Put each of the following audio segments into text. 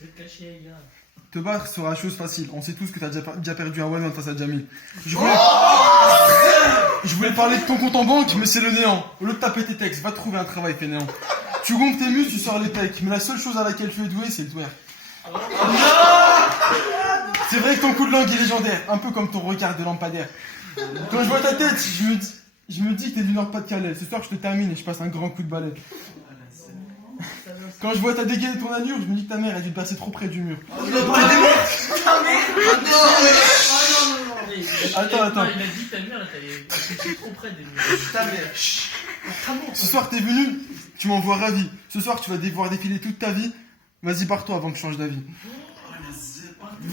Je vais te cacher, gars. Te battre sera chose facile. On sait tous que t'as déjà perdu un one-man face à Jamil. Je voulais parler de ton compte en banque, mais c'est le néant. Au lieu de taper tes textes, va trouver un travail fainéant. Tu gonfles tes muscles, tu sors les pecs, mais la seule chose à laquelle tu es doué, c'est le twerk. C'est vrai que ton coup de langue est légendaire, un peu comme ton regard de lampadaire. Quand je vois ta tête, je me dis que t'es du Nord-Pas-de-Calais. Ce soir, je te termine et je passe un grand coup de balai. Quand je vois ta dégaine et ton allure, je me dis que ta mère a dû te passer trop près du mur. Attends. Il a dit ta mère, t'avais passé trop près des murs. Ta mère. Ce soir, t'es venu, tu m'envoies ravi. Ce soir, tu vas devoir défiler toute ta vie. Vas-y, pars-toi avant que je change d'avis.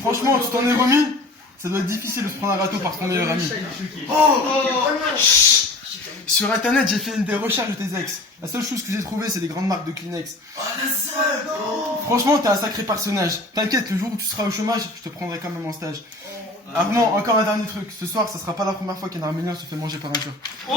Franchement, tu t'en es remis. Ça doit être difficile de se prendre un râteau par ton meilleur ami. Sur internet, j'ai fait des recherches de tes ex. La seule chose que j'ai trouvée, c'est des grandes marques de Kleenex. Franchement, t'es un sacré personnage. T'inquiète, le jour où tu seras au chômage, je te prendrai quand même en stage. Armand, encore un dernier truc. Ce soir, ça sera pas la première fois qu'un Arménien se fait manger par un Turc. On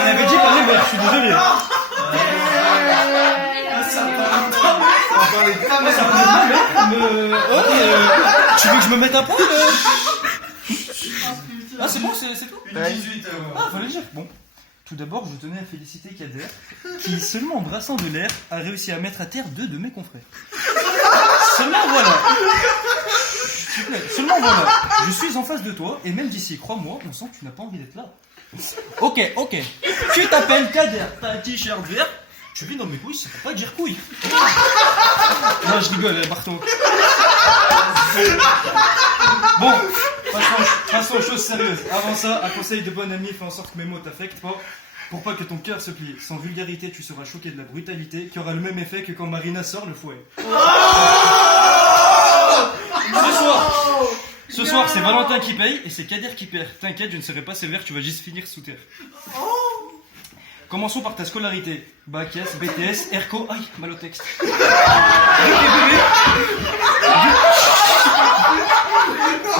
avait dit parler, mais je suis désolé. Tu veux que je me mette un point Ah c'est bon, c'est tout. Une 18. Ah, fallait le dire. Bon. Tout d'abord, je tenais à féliciter Kader, qui, seulement en brassant de l'air, a réussi à mettre à terre 2 de mes confrères. Seulement voilà. S'il te plaît, seulement voilà. Je suis en face de toi, et même d'ici, crois-moi, on sent que tu n'as pas envie d'être là. Ok. Tu t'appelles Kader, t'as un t-shirt vert, tu vis dans mes couilles, ça peut pas dire couilles. Non, je rigole, Barton. Bon, passons aux choses sérieuses. Avant ça, un conseil de bon ami, fais en sorte que mes mots t'affectent pas, pour pas que ton cœur se plie. Sans vulgarité, tu seras choqué de la brutalité, qui aura le même effet que quand Marina sort le fouet. Ce soir, c'est Valentin qui paye, et c'est Kader qui perd. T'inquiète, je ne serai pas sévère, tu vas juste finir sous terre. Commençons par ta scolarité. Bac S, BTS, ERCO, aïe, mal au texte.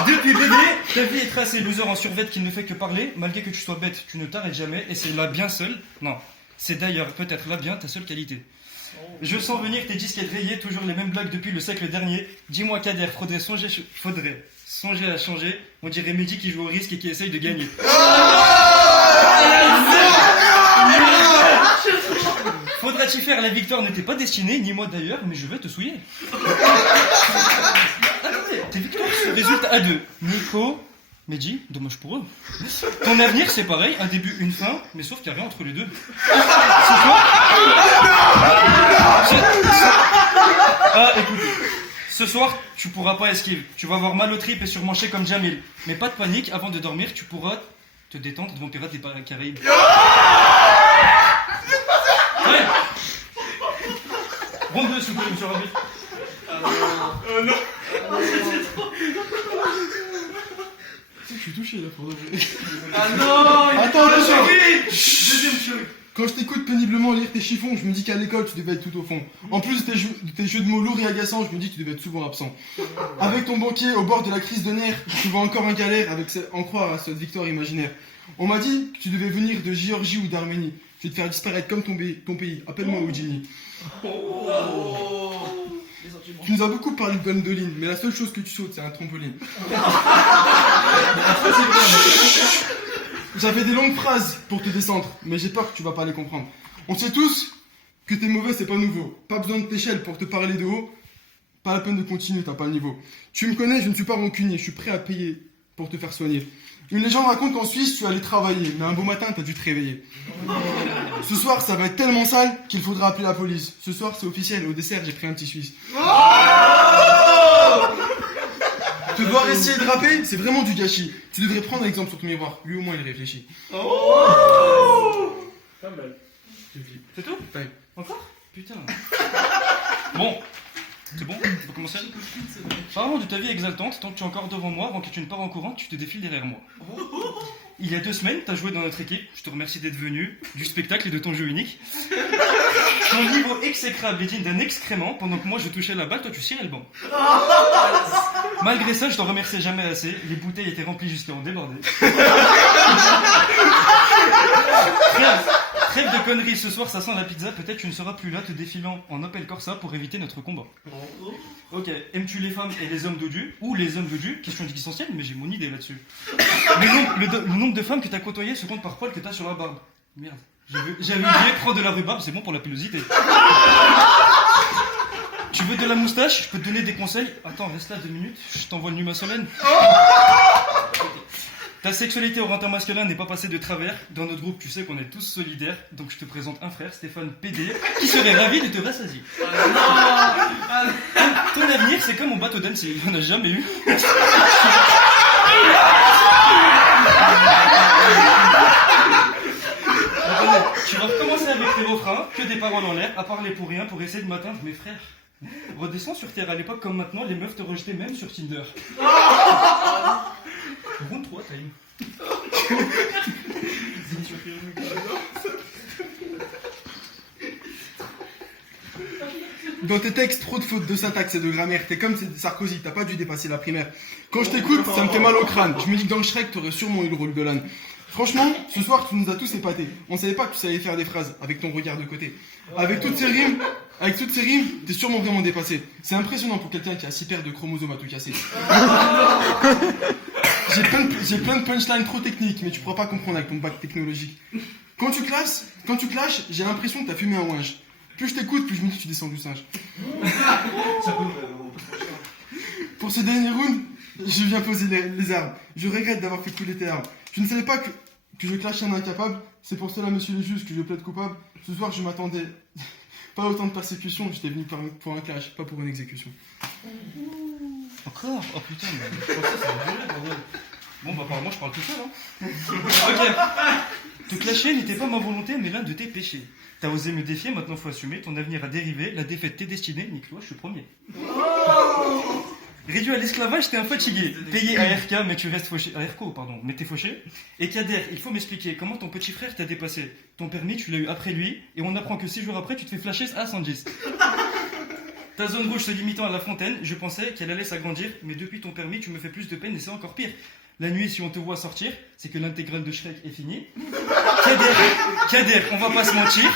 Depuis bébé, ta vie est tracée, loser en survêt qui ne fait que parler. Malgré que tu sois bête, tu ne t'arrêtes jamais, et c'est là bien seul. Non, c'est d'ailleurs peut-être là bien ta seule qualité. Je sens venir tes disques être rayés, toujours les mêmes blagues depuis le siècle dernier. Dis-moi Kader, faudrait songer à changer. On dirait Mehdi qui joue au risque et qui essaye de gagner. Faudra-t-il faire, la victoire n'était pas destinée, ni moi d'ailleurs, mais je vais te souiller. Tes victoires se résultent à 2. Nico, Mehdi, dommage pour eux. Ton avenir c'est pareil, un début, une fin, mais sauf qu'il n'y a rien entre les deux. C'est quoi? Ah, écoute. Ce soir, tu pourras pas esquiver. Tu vas avoir mal aux tripes et surmancher comme Jamil. Mais pas de panique, avant de dormir, tu pourras te détendre devant Pirates des Caraïbes. Ouais. Ronde 2, s'il vous plaît, monsieur l'arbitre. Non. Je suis touché là pour de vrai. Ah non. Attends, attention. Deuxième chérie. Quand je t'écoute péniblement lire tes chiffons, je me dis qu'à l'école tu devais être tout au fond. En plus de tes jeux de mots lourds et agaçants, je me dis que tu devais être souvent absent. Avec ton banquier au bord de la crise de nerfs, tu vas encore en galère avec en croire à cette victoire imaginaire. On m'a dit que tu devais venir de Géorgie ou d'Arménie. Je vais te faire disparaître comme ton pays. Appelle-moi Houdini. Tu nous as beaucoup parlé de Gwendoline, mais la seule chose que tu sautes, c'est un trampoline. J'avais des longues phrases pour te descendre, mais j'ai peur que tu vas pas les comprendre. On sait tous que t'es mauvais, c'est pas nouveau. Pas besoin de t'échelle pour te parler de haut. Pas la peine de continuer, t'as pas le niveau. Tu me connais, je ne suis pas rancunier, je suis prêt à payer pour te faire soigner. Une légende raconte qu'en Suisse, tu allais travailler, mais un beau matin, t'as dû te réveiller. Ce soir, ça va être tellement sale qu'il faudra appeler la police. Ce soir, c'est officiel, au dessert, j'ai pris un petit Suisse. Te voir essayer de rapper, c'est vraiment du gâchis. Tu devrais prendre l'exemple sur ton miroir. Lui, au moins, il réfléchit. Pas mal. C'est tout? Ouais. Encore? Putain. Bon. C'est bon? On peut commencer? Parlons de ta vie exaltante, tant que tu es encore devant moi, avant que tu ne pars en courant, tu te défiles derrière moi. Il y a 2 semaines, tu as joué dans notre équipe, je te remercie d'être venu, du spectacle et de ton jeu unique. Ton niveau exécrable est digne d'un excrément, pendant que moi je touchais la balle, toi tu cirais le banc. Malgré ça, je t'en remercie jamais assez, les bouteilles étaient remplies jusqu'à en déborder. conneries, ce soir ça sent la pizza, peut-être tu ne seras plus là te défilant en Opel Corsa pour éviter notre combat. Ok, aimes-tu les femmes et les hommes dodus ou les hommes dodus? Question existentielle, mais j'ai mon idée là-dessus. Le nombre de femmes que t'as côtoyées se compte par poil que t'as sur la barbe. Merde, j'avais oublié, prends de la rhubarbe, c'est bon pour la pilosité. Tu veux de la moustache? Je peux te donner des conseils. Attends, reste là 2 minutes, je t'envoie le Numa Solène. Ta sexualité au rentin masculin n'est pas passée de travers. Dans notre groupe, tu sais qu'on est tous solidaires. Donc je te présente un frère, Stéphane PD, qui serait ravi de te rassasier. Ton avenir, c'est comme mon bateau d'âme, il n'y en a jamais eu. Attendez, tu vas recommencer avec tes refrains, que des paroles en l'air, à parler pour rien, pour essayer de m'atteindre, mes frères. Redescends sur terre, à l'époque comme maintenant, les meufs te rejetaient même sur Tinder. Round 3, time. Dans tes textes, trop de fautes de syntaxe et de grammaire. T'es comme Sarkozy, t'as pas dû dépasser la primaire. Quand je t'écoute, ça me fait mal au crâne. Je me dis que dans le Shrek, t'aurais sûrement eu le rôle de l'âne. Franchement, ce soir, tu nous as tous épatés. On savait pas que tu savais faire des phrases avec ton regard de côté. Avec toutes ces rimes, t'es sûrement vraiment dépassé. C'est impressionnant pour quelqu'un qui a 6 paires de chromosomes à tout casser. J'ai plein de punchlines trop techniques, mais tu pourras pas comprendre avec ton bac technologique. Quand tu clashes, j'ai l'impression que t'as fumé un ouinge. Plus je t'écoute, plus je me dis que tu descends du singe. Pour ce dernier round, je viens poser les armes. Je regrette d'avoir fait couler tes armes. Je ne savais pas que je clashais un incapable. C'est pour cela, monsieur le juge, que je plaide coupable. Ce soir, je m'attendais pas à autant de persécution. J'étais venu pour un clash, pas pour une exécution. Encore? Oh putain, mais je pensais que ça va durer, bordel. Bon, bah apparemment, je parle tout seul, hein. Ok. Te clasher n'était pas ma volonté, mais l'un de tes péchés. T'as osé me défier, maintenant faut assumer. Ton avenir a dérivé, la défaite t'est destinée. Nique-toi, je suis premier. Réduit à l'esclavage, t'es un fatigué. Payé ARK, mais tu restes fauché. ARCO, pardon, mais t'es fauché. Et Kader, il faut m'expliquer comment ton petit frère t'a dépassé. Ton permis, tu l'as eu après lui, et on apprend que 6 jours après, tu te fais flasher à 110. Ta zone rouge se limitant à la fontaine, je pensais qu'elle allait s'agrandir, mais depuis ton permis, tu me fais plus de peine et c'est encore pire. La nuit, si on te voit sortir, c'est que l'intégrale de Shrek est finie. Kader, on va pas se mentir.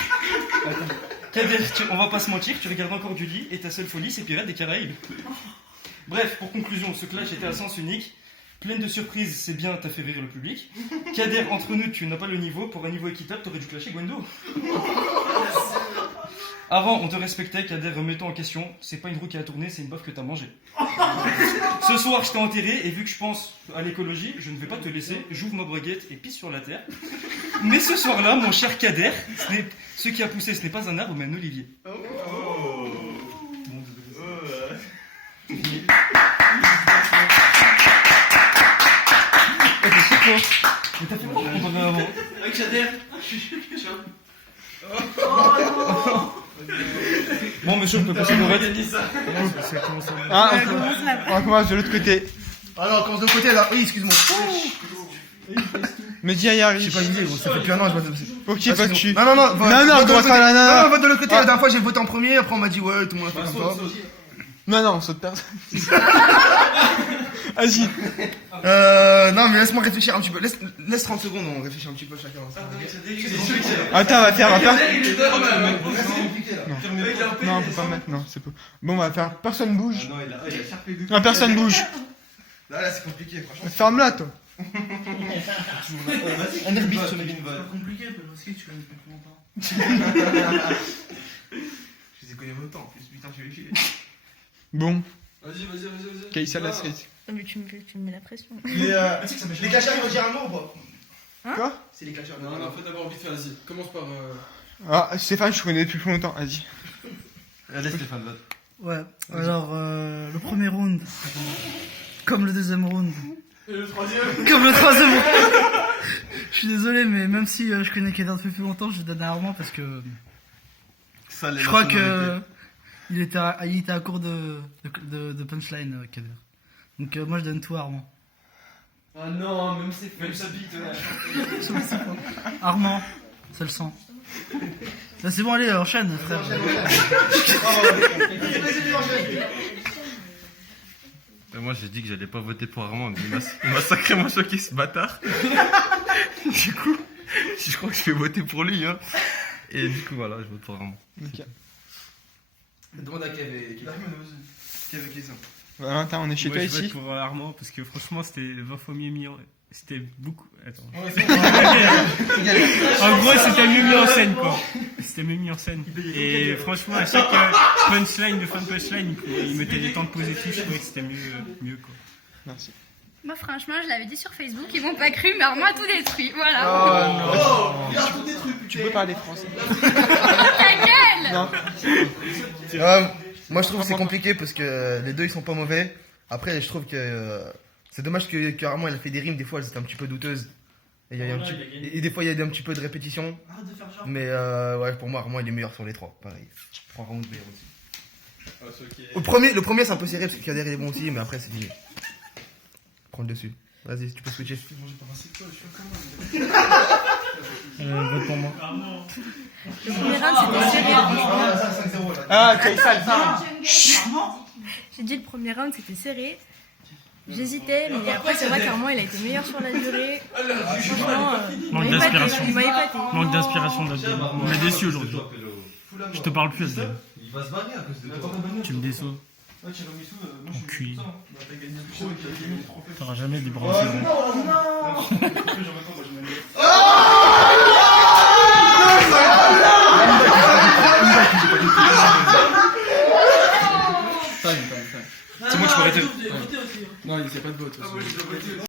Attends. Kader, on va pas se mentir, tu regardes encore du lit et ta seule folie, c'est Pirates des Caraïbes. Bref, pour conclusion, ce clash était à sens unique. Pleine de surprises, c'est bien, t'as fait rire le public. Kader, entre nous, tu n'as pas le niveau. Pour un niveau équitable, t'aurais dû clasher Gwendo. Avant, on te respectait, Kader, remettant en question. C'est pas une roue qui a tourné, c'est une baffe que t'as mangée. Ce soir, je t'ai enterré, et vu que je pense à l'écologie, je ne vais pas te laisser. J'ouvre ma braguette et pisse sur la terre. Mais ce soir-là, mon cher Kader, ce qui a poussé, ce n'est pas un arbre, mais un olivier. Mais t'as fait quoi quand t'en avant? Avec Kader. Bon, monsieur, on peut passer pour être. Ah, on recommence de l'autre côté. Ah non, on commence de l'autre côté là. Oui, excuse-moi. Me dis Ayari. J'ai pas l'idée, ça fait plus un an, je vote. Ok, pas dessus. Non, Non, on doit faire la nana. Non, vote de l'autre côté. La dernière fois, j'ai voté en premier. Après, on m'a dit, ouais, tout le monde a fait comme ça. Non, on saute personne. Vas-y. Non, mais laisse-moi réfléchir un petit peu. Laisse 30 secondes, on réfléchit un petit peu chacun. Attends, on va faire. Non, Non, on peut pas mettre. Non, c'est pas. Bon, on va faire. Personne bouge. Non, il a charpé de. Non, personne bouge. Là, c'est compliqué, franchement. Ferme-la, toi. Un herbice, ce mec. C'est compliqué, parce que tu connais depuis longtemps. Je les ai connus en même temps, en plus. Putain, je vais filer. Bon, Vas-y. Kaïssa la street. Mais tu me mets la pression. Les clashers, ils vont dire un mot ou pas? Quoi? C'est les clashers. Non, fais d'abord vite fait, vas-y. Commence par. Ah, Stéphane, je connais depuis plus longtemps. Vas-y. Allez, Stéphane, vote. Ouais, alors le premier round, comme le deuxième round, Et le troisième? comme le troisième round. Je suis désolé, mais même si je connais Kader depuis plus longtemps, je donne à Armand parce que je crois que il était à court de punchline, Kader. Donc moi je donne tout à Armand. Ah non, même sa bite. Armand, ça le sent. Là, c'est bon, allez, enchaîne, frère. Moi j'ai dit que j'allais pas voter pour Armand, mais il m'a sacrément choqué ce bâtard. Du coup, je crois que je vais voter pour lui. Hein. Et du coup, voilà, je vote pour Armand. Ok. Demande à Kev et Kaysa. Valentin, on est chez Moi, toi je vote ici. pour Armand parce que franchement, c'était 20 fois mieux mis en. C'était beaucoup. Attends. En gros, c'était mieux mis en scène, quoi. C'était mieux mis en scène. Et franchement, à chaque punchline, de fin de punchline, il mettait les temps de pause et tout. Je trouvais que c'était mieux, quoi. Merci. Moi, franchement, je l'avais dit sur Facebook, ils m'ont pas cru, mais Armand a tout détruit. Voilà. Oh non. Tu peux parler français. Ta gueule! Non. Moi je trouve que c'est compliqué parce que les deux ils sont pas mauvais. Après je trouve que c'est dommage que Armand il a fait des rimes, des fois elles étaient un petit peu douteuses. Et, et des fois il y a un petit peu de répétition. Mais ouais, pour moi Armand il est meilleur sur les trois. Pareil. Je prends round meilleur aussi. Le premier c'est un peu serré parce qu'il y a des bons aussi, mais après c'est fini. Prends le dessus. Vas-y, tu peux switcher. Vote pour moi. Le premier round, c'était serré. Ah, Kaysa, le fin. J'ai dit le premier round, c'était serré. J'hésitais, mais après, c'est vrai qu'Armand, il a été meilleur sur la durée. Franchement, Manque d'inspiration. il m'a épaté. Manque d'inspiration d'Abdel. On est déçu aujourd'hui. Je te parle plus, Abdel. Il va se barrer à cause de toi. Tu me déçois. Enculé. T'auras jamais des bras.